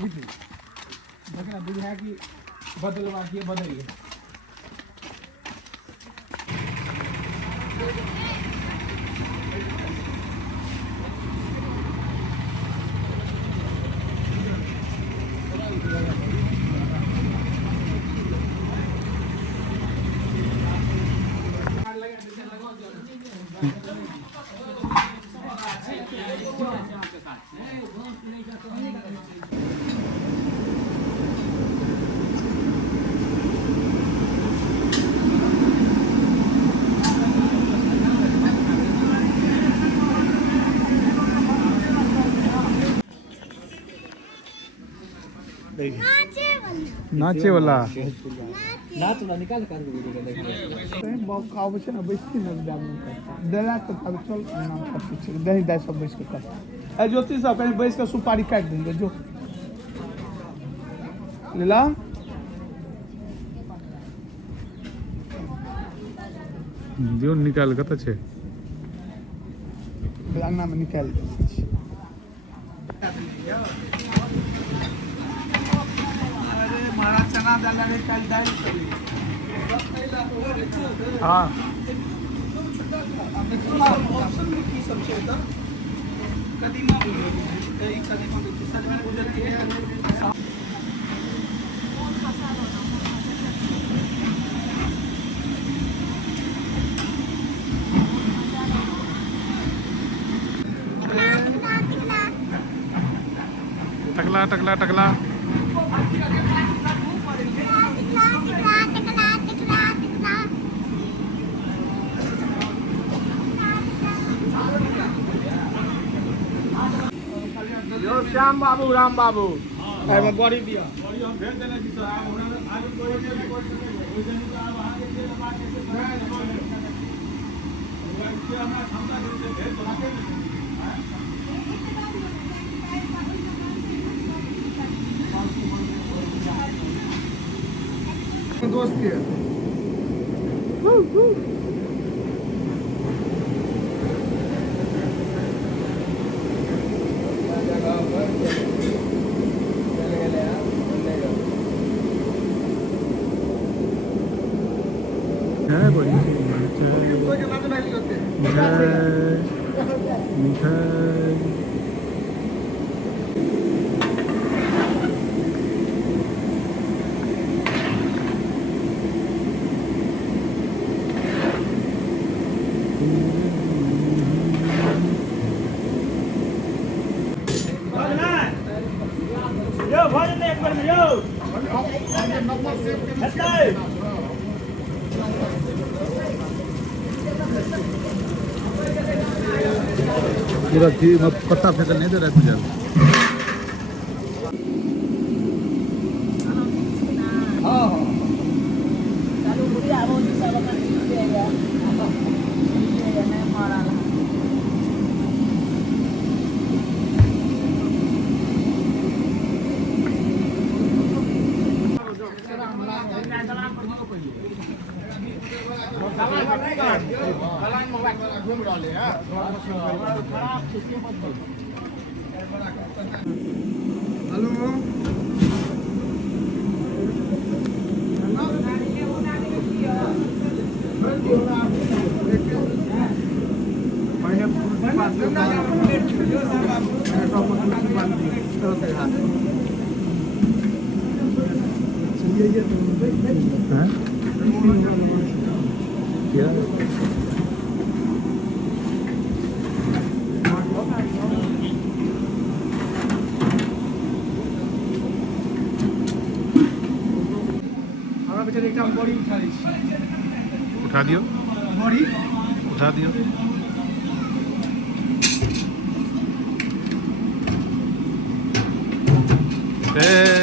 है कि बदलवा के बदलिए नाचे वाला नाच वाला निकाल कर बहुत खाओ बच्चे ना बैठती ना दला तो अब चल नाम का पीछे दही दाई सब बैठ के कर ए ज्योति साहब कहीं बैठ के सुपारी काट देंगे जो लीला जो निकाल कत छे अंगना में निकाल महाराज चना दाल रे काल दाल हां ऑप्शन में की सब छै त कदीमा ई कदीमा के सजमन गुजर के टकला टकला टकला श्याम बाबू राम बाबू बड़ी दिया हम भेज देने की सर दोस्त के पूरा कट्टा फेंकल नहीं दे रहा तुझे हेलो क्या उठा दियो बड़ी उठा दियो ए